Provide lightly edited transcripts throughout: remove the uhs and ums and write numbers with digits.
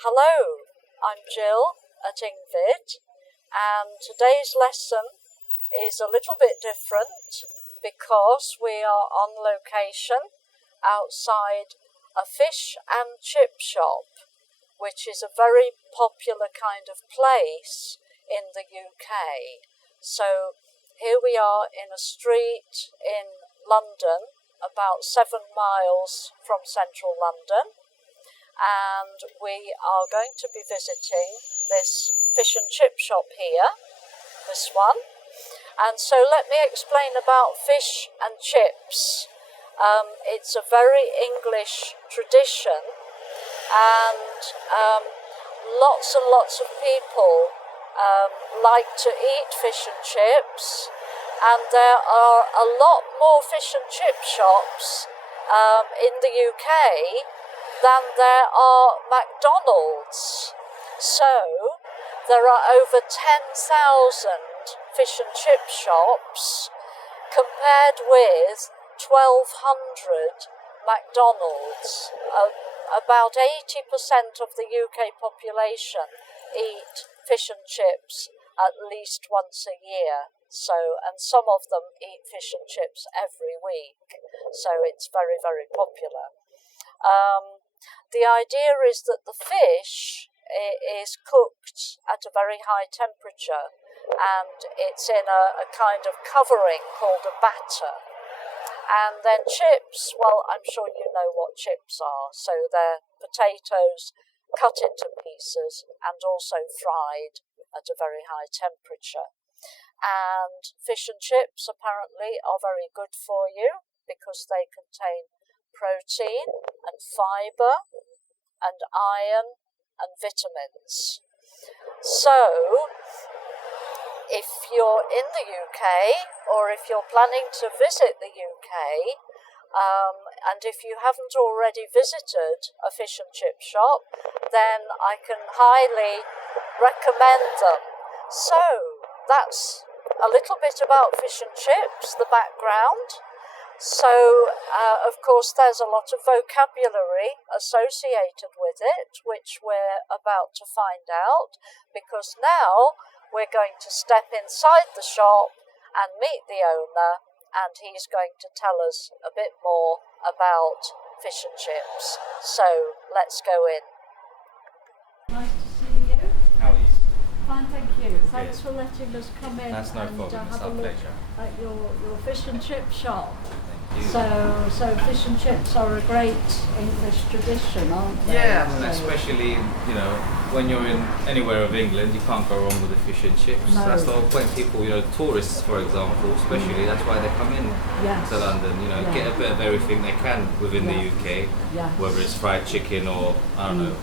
Hello, I'm Jill at engVid, and today's lesson is a little bit different because we are on location outside a fish and chip shop, which is a very popular kind of place in the UK. So here we are in a street in London, about 7 miles from central London, and we are going to be visiting this fish and chip shop here, this one. And so let me explain about fish and chips. It's a very English tradition, and lots and lots of people like to eat fish and chips, and there are a lot more fish and chip shops in the UK than there are McDonald's. So there are over 10,000 fish and chip shops compared with 1,200 McDonald's. About 80% of the UK population eat fish and chips at least once a year. So, and some of them eat fish and chips every week. So it's very, very popular. The idea is that the fish is cooked at a very high temperature, and it's in a kind of covering called a batter. And then chips, well, I'm sure you know what chips are. So they're potatoes cut into pieces and also fried at a very high temperature. And fish and chips apparently are very good for you because they contain protein and fibre and iron and vitamins. So if you're in the UK, or if you're planning to visit the UK, and if you haven't already visited a fish and chip shop, then I can highly recommend them. So that's a little bit about fish and chips, the background. So, of course, there's a lot of vocabulary associated with it, which we're about to find out, because now we're going to step inside the shop and meet the owner, and he's going to tell us a bit more about fish and chips. So, let's go in. Nice to see you. How are you? Fine, thank you. Thanks for letting us come in. That's no problem, it's have a our look pleasure. at your fish and chip shop. Thank you. So fish and chips are a great English tradition, aren't they? Yeah, I mean, So- especially, when you're in anywhere of England, you can't go wrong with the fish and chips. No. That's the whole point. People, tourists, for example, especially, that's why they come in Yes. to London, Yeah. get a bit of everything they can within the Yeah. UK, Yeah. whether it's fried chicken or, I don't know,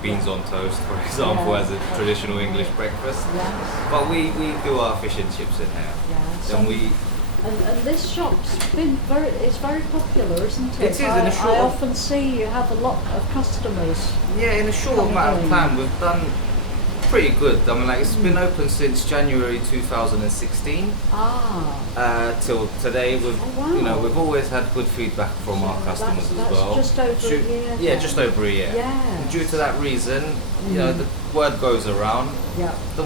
beans on toast, for example, Yeah. as a traditional English breakfast. Yes. But we do our fish and chips in here. Yes. Then And this shop's it's very popular, isn't it? It is, in a short I of- often see you have a lot of customers. Yeah, in a short Coming amount of in. time, we've done pretty good. I mean, it's been open since January 2016 till today. wow. We've always had good feedback from our customers That's as well. just over a year Yeah, then. just over a year. Yes. And due to that reason, the word goes around. Yeah. The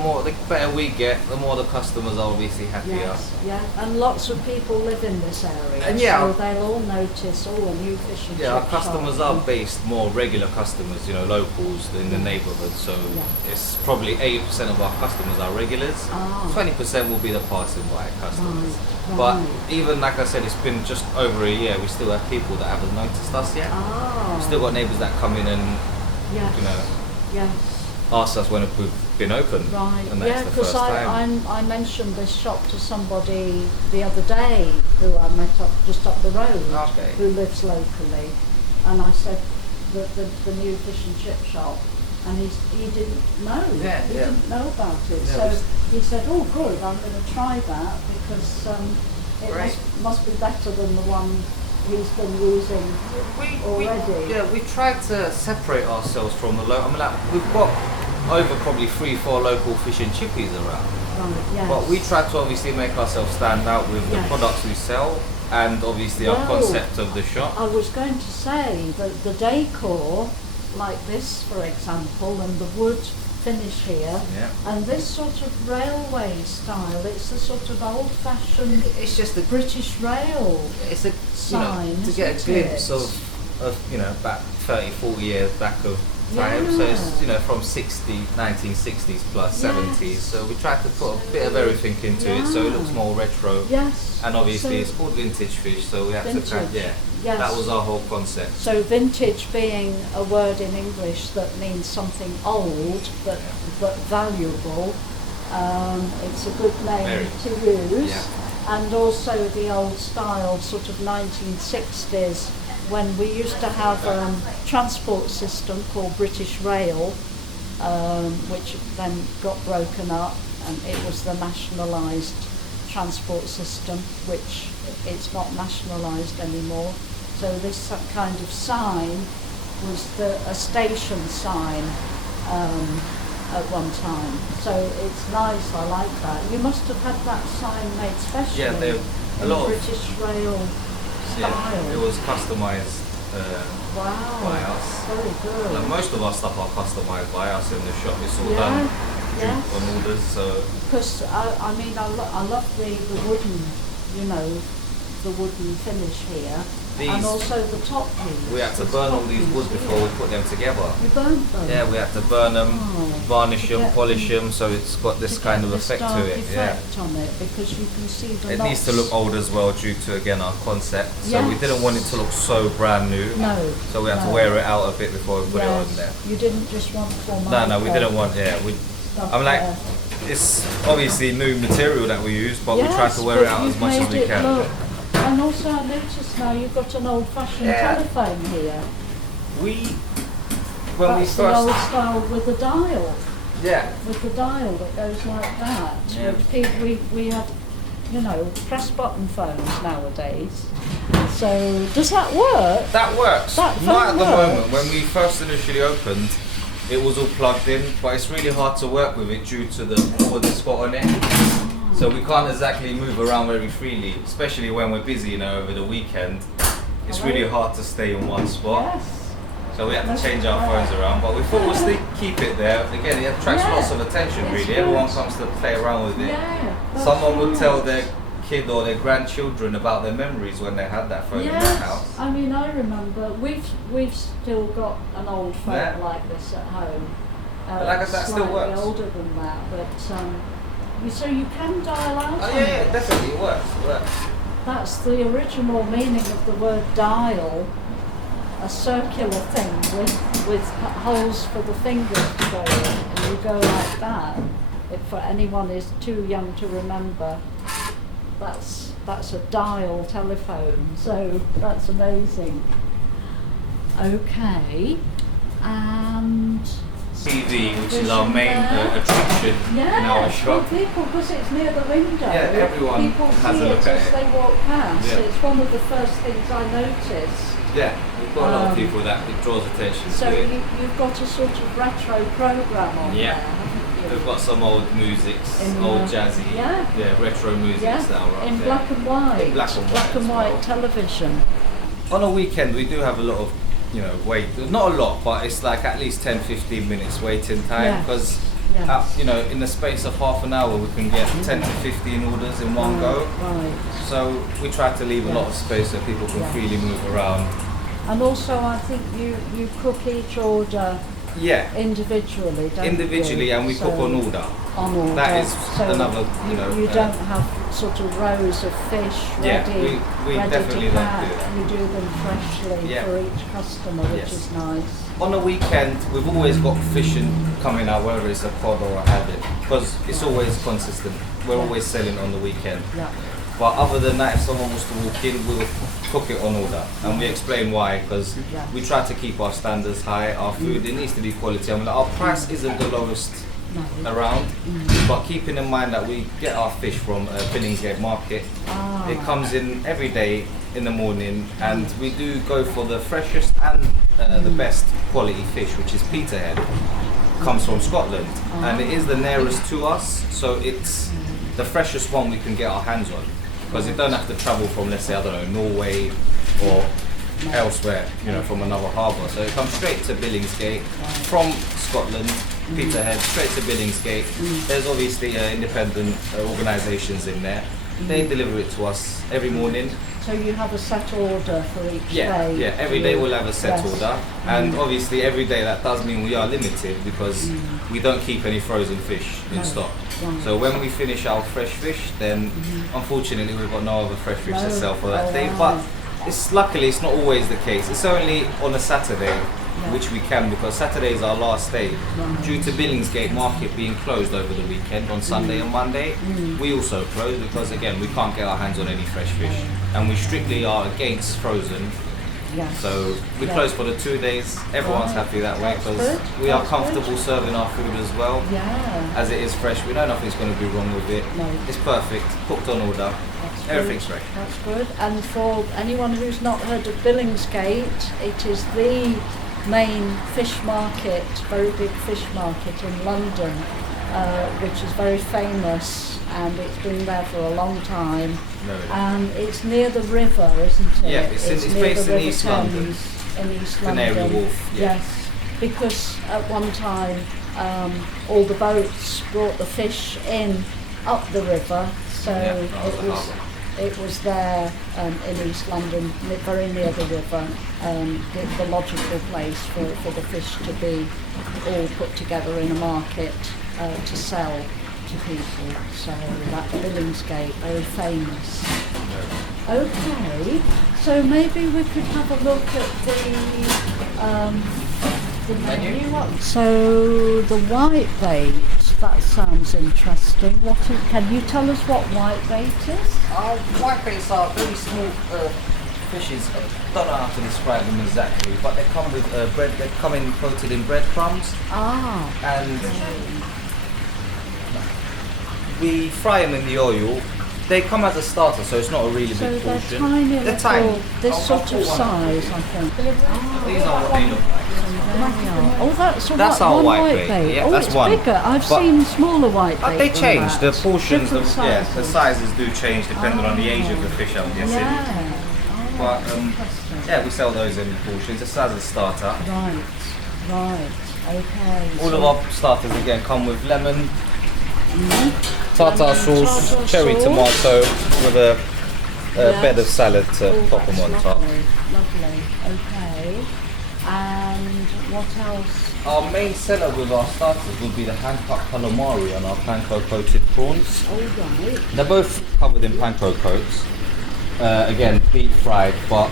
better we get, the more the customers are obviously happier. Yes, yeah, and lots of people live in this area, And yeah. so they'll all notice, a new fish and Yeah, our chip customers shop. are based more regular customers, locals in the neighbourhood. So Yeah. it's probably 80% of our customers are regulars. Ah. 20% will be the passing by customers. Right, But right. even like I said, it's been just over a year. We still have people that haven't noticed us yet. Ah, We've still got neighbours that come in and yes, you yes, ask us when we've been open, right, and that's yeah, the because first time. I mentioned this shop to somebody the other day who I met just up the road, Okay. who lives locally, and I said the new fish and chip shop. And he didn't know. Yeah, he yeah. didn't know about it. Yeah, So we- he said, "Oh, good. I'm going to try that because it Great. must be better than the one he's been using already." We tried to separate ourselves from the local. I mean, we've got over probably 3-4 local fish and chippies around. Right. Yes. But we try to obviously make ourselves stand out with the Yes. products we sell and obviously our Well, concept of the shop. I was going to say that the decor like this, for example, and the wood finish here, and this sort of railway style. It's a sort of old-fashioned. It's just a British rail. It's a sign, to get a glimpse of about 30, 40 years back of time. So it's from 1960s plus 70s. So we tried to put a bit of everything into it, so it looks more retro. Yes. And obviously it's called vintage fish, so we had to that was our whole concept. So vintage being a word in English that means something old but valuable. It's a good name to use. Yeah. And also the old style, sort of 1960s, when we used to have a transport system called British Rail, which then got broken up, and it was the nationalised transport system, which it's not nationalised anymore. So this kind of sign was a station sign at one time. So it's nice, I like that. You must have had that sign made specially in British Rail style. Yeah, it was customised by us. Very good. Like most of our stuff are customised by us in the shop. It's all done on orders. So because I love the wooden, the wooden finish here. And also the top piece. We had to burn all these woods before we put them together. You burned them? Yeah, we had to burn them, varnish them, polish them, so it's got this kind of effect to it. Effect on it, because you can see the It knots. needs to look old as well, due to again our concept. So we didn't want it to look so brand new. No. So we had to wear it out a bit before we put it on there. You didn't just want formaldehyde. No, we didn't want. It's obviously new material that we use, but we try to wear it out as much as we can. And also I noticed now you've got an old-fashioned telephone here. When we That's first the old style with the dial. Yeah. With the dial that goes like that. Yeah. Which we have, press button phones nowadays. So does that work? That works. That Not at the phone moment. works. When we first initially opened, it was all plugged in, but it's really hard to work with it due to the cord it's got on it. So we can't exactly move around very freely, especially when we're busy, over the weekend. It's really hard to stay in one spot. Yes. So we have to change our phones around, but we thought we'll still keep it there. Again, it attracts lots of attention, really. good. Everyone comes to play around with it. Yeah, Someone would tell their kid or their grandchildren about their memories when they had that phone in their house. I mean, I remember we've still got an old phone like this at home. That still works. Older than that, but so you can dial out. Oh yeah, definitely it works. That's the original meaning of the word dial. A circular thing with holes for the fingers to go in, and you go like that. If for anyone is too young to remember, that's a dial telephone. So that's amazing. Okay, and TV, which is our main attraction in our shop. People, because it's near the window. Yeah, everyone people has see a look it at as it. they walk past. Yeah. It's one of the first things I notice. Yeah, we've got a lot of people that it draws attention So to it. you've got a sort of retro program on there, haven't you? We've got some old musics, old jazzy, retro musics that are up in there. black and white. In black and white as well. Television. On a weekend, we do have a lot of, wait. Not a lot, but it's like at least 10-15 minutes waiting time because, in the space of half an hour, we can get 10 to 15 orders in one go. Right. So we try to leave a lot of space so people can freely move around. And also, I think you cook each order individually, don't Individually, you? and we cook on order. On order. That is so another, you don't have sort of rows of fish ready, we ready definitely to don't pack. do that. You do them freshly for each customer, which is nice. On the weekend, we've always got fishing coming out, whether it's a cod or a haddock, because it's always consistent. We're always selling on the weekend. Yeah. But other than that, if someone was to walk in, we will cook it on order. And we explain why, because we try to keep our standards high. Our food, it needs to be quality. I mean, our price isn't the lowest around, but keeping in mind that we get our fish from Billingsgate Market. It comes in every day in the morning, and we do go for the freshest and the best quality fish, which is peterhead. Comes from Scotland, and it is the nearest to us, so it's the freshest one we can get our hands on, because it don't have to travel from, let's say, I don't know, Norway or elsewhere, you know, from another harbour. So it comes straight to Billingsgate from Scotland, Peterhead, straight to Billingsgate. There's obviously independent organisations in there. They deliver it to us every morning. So you have a set order for each day? Yeah, every day we'll have a set order. And obviously every day that does mean we are limited because we don't keep any frozen fish in stock. So when we finish our fresh fish, then unfortunately we've got no other fresh fish to sell for that day. But luckily it's not always the case. It's only on a Saturday which we can, because Saturday is our last day. Due to Billingsgate Market being closed over the weekend on Sunday and Monday, we also close because again we can't get our hands on any fresh fish, and we strictly are against frozen. So we close for the 2 days. Everyone's happy that way because we are comfortable serving our food as well. As it is fresh, we know nothing's going to be wrong with it. It's perfect, cooked on order. Everything's fresh. That's good. And for anyone who's not heard of Billingsgate, it is the main fish market, very big fish market in London, which is very famous, and it's been there for a long time. And it's near the river, isn't it? Yeah, it's based in East London. In East Canary London. Wharf. Yes, because at one time all the boats brought the fish in up the river, so it was there in East London, very near the river, the logical place for the fish to be all put together in a market to sell to people. So that Billingsgate, very famous. Okay, so maybe we could have a look at the menu. So the whitebait, that sounds interesting. Can you tell us what whitebait is? Whitebaits are very small fishes. I don't know how to describe them exactly, but they come with bread. They come in coated in breadcrumbs. And we fry them in the oil. They come as a starter, so it's not a really big portion. So they're tiny, they're tiny. This sort of size, I think. These are what they look like. Oh, that's our whitebait. Yeah, that's it's one. bigger. I've seen smaller whitebait. But they change. The portions, the sizes do change depending on the age of the fish, I'm guessing. But yeah, we sell those in portions. It's as a starter. Right. Okay. All of our starters again come with lemon, tartar sauce, cherry tomato with a bed of salad to top them on top. Lovely. Okay. And what else? Our main seller with our starters would be the hand-cut calamari and our panko coated prawns. Right. They're both covered in panko coats. Again, deep fried, but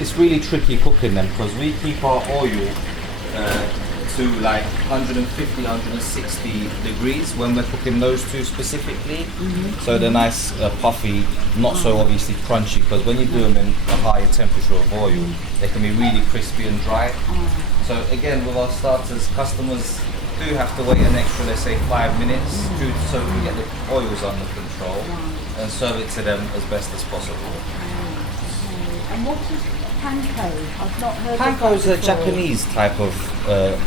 it's really tricky cooking them because we keep our oil to like 150, 160 degrees when we're cooking those two specifically. So they're nice, puffy, not so obviously crunchy, because when you do them in a higher temperature of oil, they can be really crispy and dry. So again, with our starters, customers do have to wait an extra, let's say 5 minutes, so we can get the oils under control and serve it to them as best as possible. And what is panko? I've not heard Panko of is a Japanese type of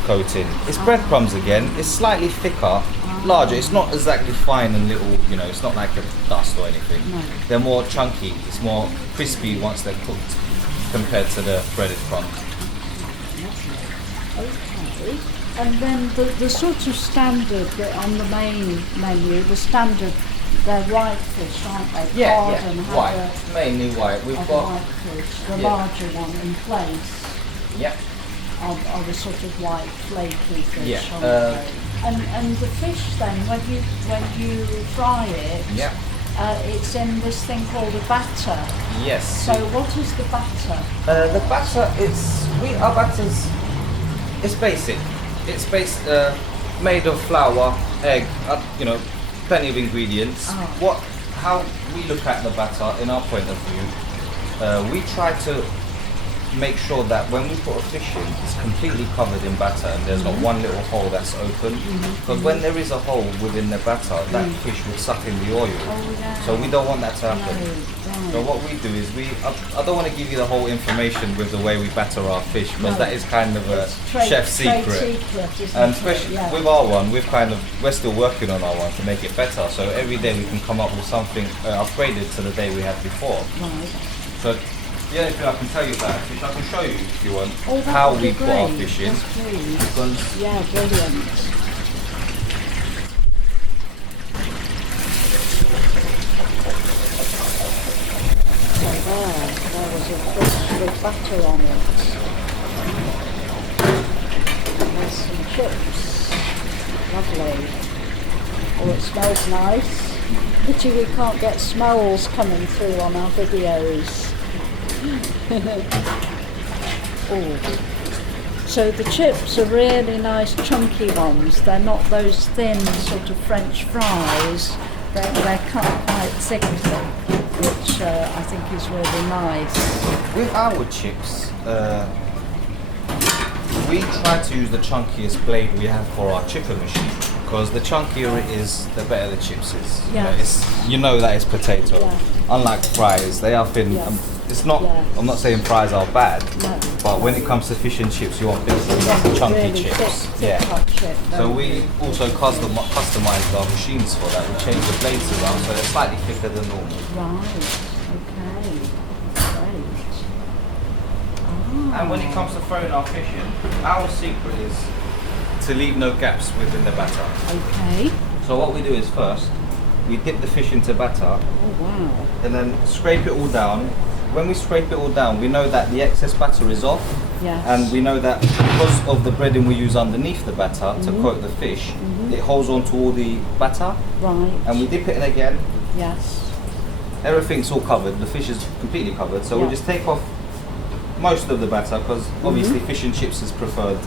coating. It's breadcrumbs again. It's slightly thicker, larger. It's not exactly fine and little, you know, it's not like a dust or anything. They're more chunky. It's more crispy once they're cooked compared to the breaded crumbs. Okay. And then the sort of standard on the main menu, the standard, they're white fish, aren't they? Yeah, and white. Mainly white. We've got white fish, the larger one in place. Yeah. Of a sort of white flaky fish. Yeah. And the fish then, when you fry it, it's in this thing called a batter. Yes. So what is the batter? The batter, our batter's, it's basic. It's made of flour, egg, you know, plenty of ingredients. How we look at the batter in our point of view, we try to make sure that when we put a fish in, it's completely covered in batter and there's not one little hole that's open. Because when there is a hole within the batter, that fish will suck in the oil. So we don't want that to happen. So what we do is I don't want to give you the whole information with the way we batter our fish, because that is kind of a chef's secret. And especially with our one, we're still working on our one to make it better. So every day we can come up with something upgraded to the day we had before. So the only thing I can tell you about fish, I can show you if you want Oh, that how would be we put our great. fish in. Yes, please. Because Yeah, brilliant. There was a fish with butter on it. There's some chips. Lovely. Oh, it smells nice. Pity we can't get smells coming through on our videos. Oh. So the chips are really nice chunky ones. They're not those thin sort of French fries. They're cut quite thickly, which I think is really nice. with our chips, we try to use the chunkiest blade we have for our chipper machine. Because the chunkier it is, the better the chips is. Yes. You know that it's potato. Yeah. Unlike fries, they are thin. Yeah. It's not. Yeah. I'm not saying fries are bad, No. but when it comes to fish and chips, you want big, chunky Really chips. thick cut chip, So don't we also customized our machines for that. We changed the blades around so they're slightly thicker than normal. Right. Okay. Great. Ah. And when it comes to throwing our fish in, our secret is to leave no gaps within the batter. Okay. So what we do is first, we dip the fish into batter Oh wow. and then scrape it all down. When we scrape it all down, we know that the excess batter is off, Yes. and we know that because of the breading we use underneath the batter to Mm-hmm. coat the fish, it holds on to all the batter, Right. and we dip it in again. Yes. Everything's all covered, the fish is completely covered, so Yeah. we just take off most of the batter because obviously fish and chips is preferred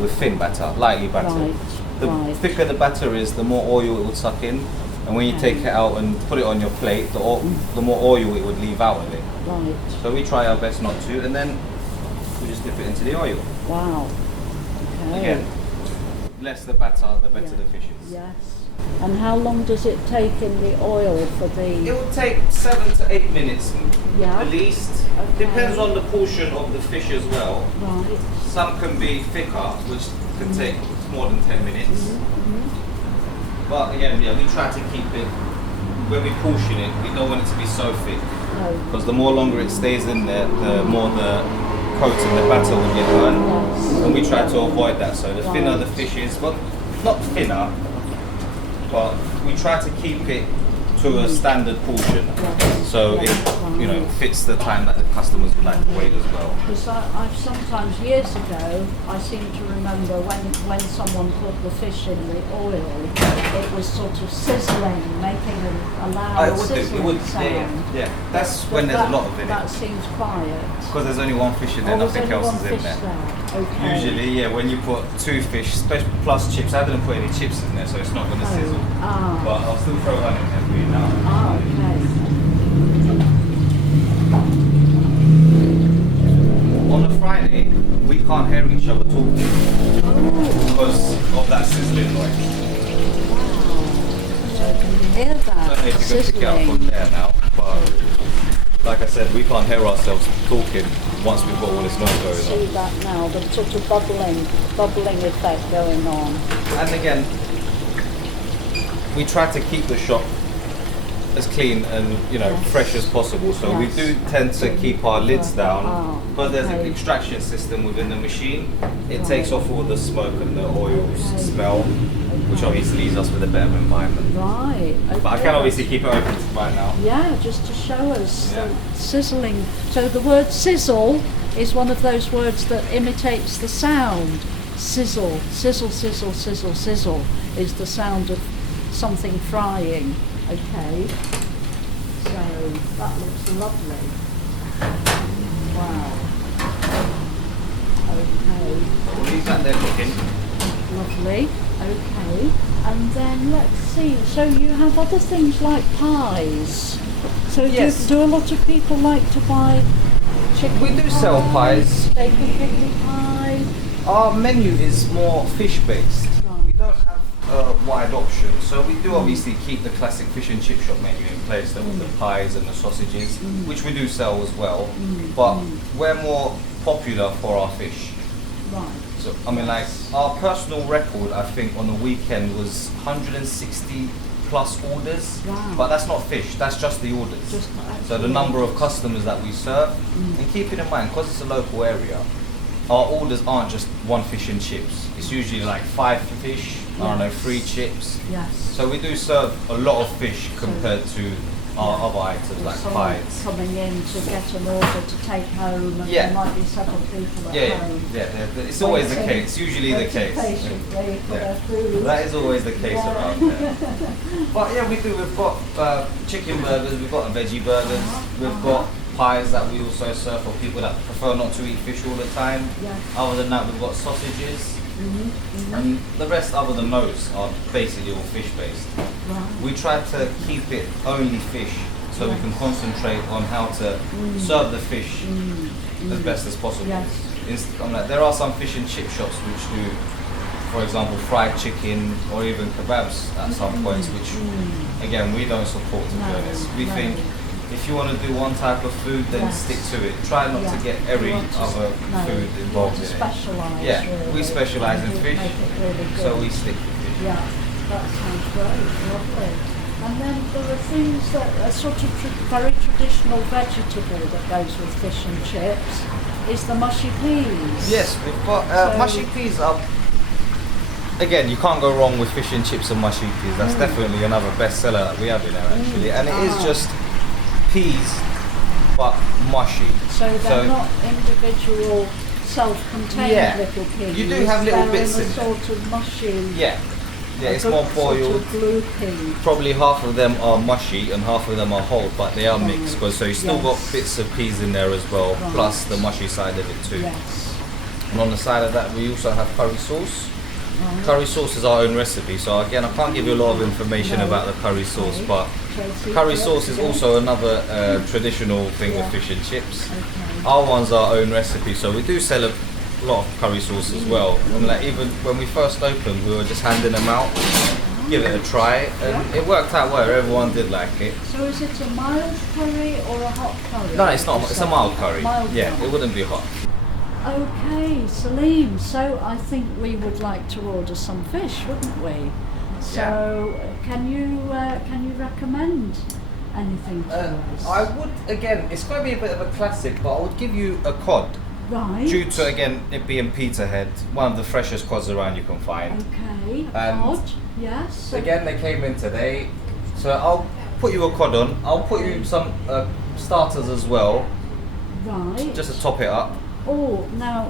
with thin batter, lightly battered. Right. The Right. thicker the batter is, the more oil it would suck in, and when you take it out and put it on your plate, the more oil it would leave out of it. Right. So we try our best not to, and then we just dip it into the oil. Wow. Okay. Again, less the batter, the better Yeah. the fish is. Yes. And how long does it take in the oil for It the? will take 7 to 8 minutes Yeah. at least. Okay. Depends on the portion of the fish as well. Right. Some can be thicker, which can take more than 10 minutes. But again, yeah, we try to keep it, when we portion it, we don't want it to be so thick. No. Because the more longer it stays in there, the more the coat in the batter will get burned. Yes. And we try to avoid that. So the thinner Right. the fish is, well, not thinner, but we try to keep it to a standard portion. Yes. So Yes. it fits the time that the customers would like to wait as well. Because I've sometimes, years ago, I seem to remember when someone put the fish in the oil, it was sort of sizzling, making a loud sizzling sound. yeah. That's But when there's a that- lot of it. That seems quiet. Because there's only one fish in there, Oh, there's nothing only else one is in fish there. there. Okay. Usually, yeah, when you put two fish, plus chips, I didn't put any chips in there, so it's not going to Oh. sizzle. Ah. But I'll still throw one in there for you now. Ah, okay. On a Friday, we can't hear each other talking Oh, because of that sizzling noise. wow. So can you hear I don't that? know if you can pick it up from there now, but like I said, we can't hear ourselves talking once we've got all this noise going See on. that now, the sort of bubbling effect going on. And again, we try to keep the shop as clean and Yes. fresh as possible. So we Yes. do tend to keep our lids down Ah, because there's an okay. extraction system within the machine. It takes off all the smoke and the oils Okay. smell, which obviously leaves us with a better environment. Right. Okay. But I can obviously keep it open right now. Yeah, just to show us Yeah. the sizzling. So the word sizzle is one of those words that imitates the sound. Sizzle, sizzle, sizzle, sizzle, sizzle is the sound of something frying. Okay. So that looks lovely. Wow. Okay. We'll leave that there cooking. Lovely. Okay. And then let's see. So you have other things like pies. So Yes. do a lot of people like to buy chicken We do sell pies. bacon kidney pie? Our menu is more fish based. Right. We don't have a wide option, so we do obviously keep the classic fish and chip shop menu in place, with the pies and the sausages, which we do sell as well. But we're more popular for our fish. Right. So I mean, like our personal record, I think on the weekend was 160 plus orders, Wow. but that's not fish, that's just the orders. So the number of customers that we serve, and keeping in mind, because it's a local area, our orders aren't just one fish and chips. It's usually like 5 fish, I don't know, 3 chips. Yes. So we do serve a lot of fish compared to our other items like Someone pies. coming in to get an order to take home, and Yeah. there might be several people at Yeah, home. yeah, it's always the Waiting- case. It's usually the waiting case. patiently for Yeah. their food. That is always the case Yeah. around there. But yeah, we do. We've got chicken burgers. We've got veggie burgers. We've got pies that we also serve for people that prefer not to eat fish all the time. Yeah. Other than that, we've got sausages. And the rest, other than those, are basically all fish based. Right. We try to keep it only fish, so we can concentrate on how to serve the fish as best as possible. Yes. There are some fish and chip shops which do, for example, fried chicken or even kebabs at some points, which again we don't support, to be No, honest. We no. think if you want to do one type of food, then Yes. stick to it. Try not to get every other food involved in it. Specialise. Yeah, really, we specialise in and fish, make it really good. so we stick with fish. Yeah, that sounds great, lovely. And then there are things that are sort of very traditional vegetable that goes with fish and chips is the mushy peas. Yes, we've got mushy peas are. Again, you can't go wrong with fish and chips and mushy peas. That's definitely another bestseller that we have in there actually, and it is just peas, but mushy. So they're not individual self-contained Yeah. little peas. You do have little they're bits in a in there. sort of mushy. Yeah, it's a more sort boiled. of gloopy. Probably half of them are mushy and half of them are whole, but they are mixed. So you still got Yes. bits of peas in there as well, Right. plus the mushy side of it too. Yes. And on the side of that, we also have curry sauce. Curry sauce is our own recipe, so again, I can't give you a lot of information No. about the curry sauce, Okay. but Trade curry secrets, sauce is yeah. also another traditional thing with Yeah. fish and chips. Okay. Our one's our own recipe, so we do sell a lot of curry sauce as well. And like even when we first opened, we were just handing them out, give it a try, and it worked out well. Everyone did like it. So is it a mild curry or a hot curry? No, it's not. It's a mild curry. Mild Yeah, curry. it wouldn't be hot. Okay, Salim. So I think we would like to order some fish, wouldn't we? So can you recommend anything to us? I would again. It's going to be a bit of a classic, but I would give you a cod. Right. Due to again it being Peterhead, one of the freshest cods around you can find. Okay. And Cod. Yes. Again, they came in today, so I'll put you a cod on. I'll put you some starters as well, Right. just to top it up. Oh, now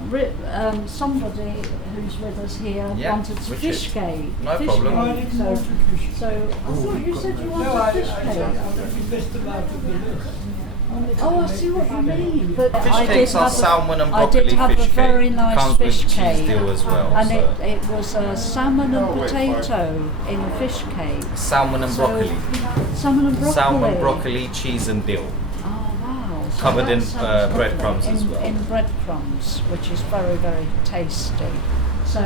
somebody who's with us here Yeah, wanted to Richard. fish cake. No Fish problem. cake. So I thought you said you wanted fish cake. Oh, I see what you mean. But Fish I cakes did are have salmon and I broccoli did have fish a very cake. nice Comes fish with cheese cake, deal as well. and so. it was a salmon and potato in a fish cake. Salmon and So- broccoli. Salmon and broccoli. Salmon, broccoli, cheese and dill. Oh wow! So Covered that in, sounds lovely. breadcrumbs as well. In breadcrumbs, which is very, very tasty. So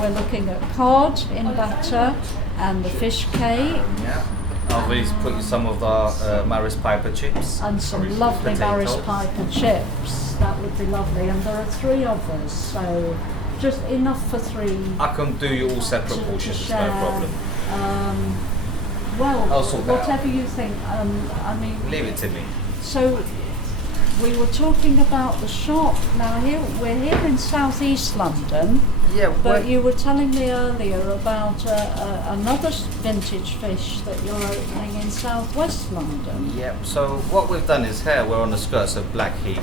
we're looking at cod in batter and the fish cake Yeah. I'll really put you some of the Maris Piper chips. and some lovely Potato. Maris Piper chips. That would be lovely. And there are 3 of us, so just enough for 3. I can do you all separate to portions, no share. problem. Well, I'll sort that out. whatever you think. I mean, Leave it to me. so we were talking about the shop. Now we're here in southeast London, Yeah, but you were telling me earlier about another vintage fish that you're opening in southwest London. Yep. So what we've done is here we're on the skirts of Blackheath,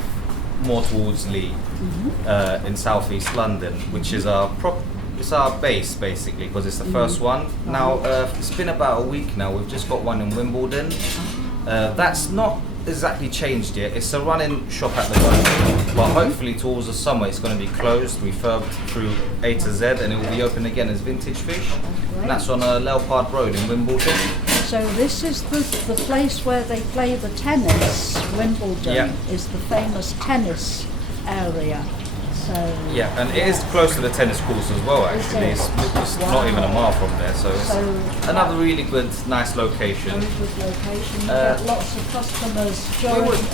more towards Lee, in southeast London, which is it's our base basically because it's the first one. Now it's been about a week now. We've just got one in Wimbledon. That's not exactly changed yet. It's a running shop at the moment, but hopefully towards the summer it's going to be closed, refurbed through A to Z, and it will be open again as vintage fish. And that's on Leopard Road in Wimbledon. So this is the place where they play the tennis. Wimbledon Yeah. is the famous tennis area. So Yeah, and it is close to the tennis courts as well. Actually, it's not even a mile from there, so it's another really good, nice location. Very good location. You get lots of customers,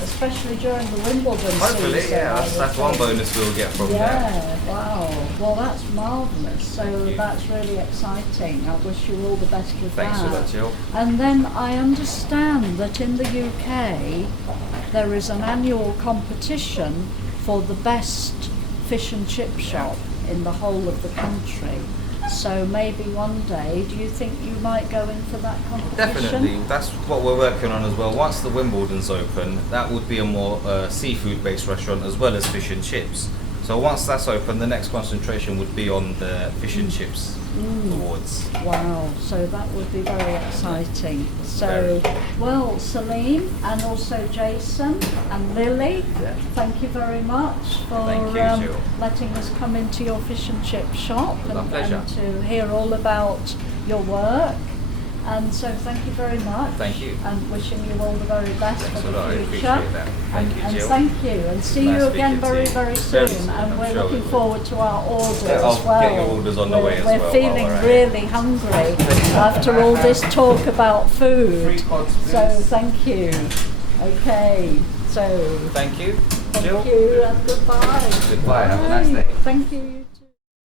especially during the Wimbledon Hopefully, season. yeah, that's one bonus we'll get from there. Yeah, wow. Well, that's marvellous. So that's really exciting. I wish you all the best with Thanks that. for that, Jill. And then I understand that in the UK there is an annual competition for the best fish and chip shop in the whole of the country. So maybe one day, do you think you might go in for that competition? Definitely, that's what we're working on as well. Once the Wimbledon's open, that would be a more seafood-based restaurant as well as fish and chips. So once that's open, the next concentration would be on the fish and chips awards. Wow, so that would be very exciting. So, well, Salim and also Jason and Lily, thank you very much for letting us come into your fish and chip shop and to hear all about your work. And so thank you very much. Thank you. And wishing you all the very best for the future. I appreciate that. Thank you, Jill. Thank you. And see you again very, very soon. And we're looking forward to our orders as well. I'll get your orders on the way as well. We're feeling really hungry after all this talk about food. So thank you. Okay. So thank you, Jill. Thank you and goodbye. Goodbye. Have a nice day. Thank you.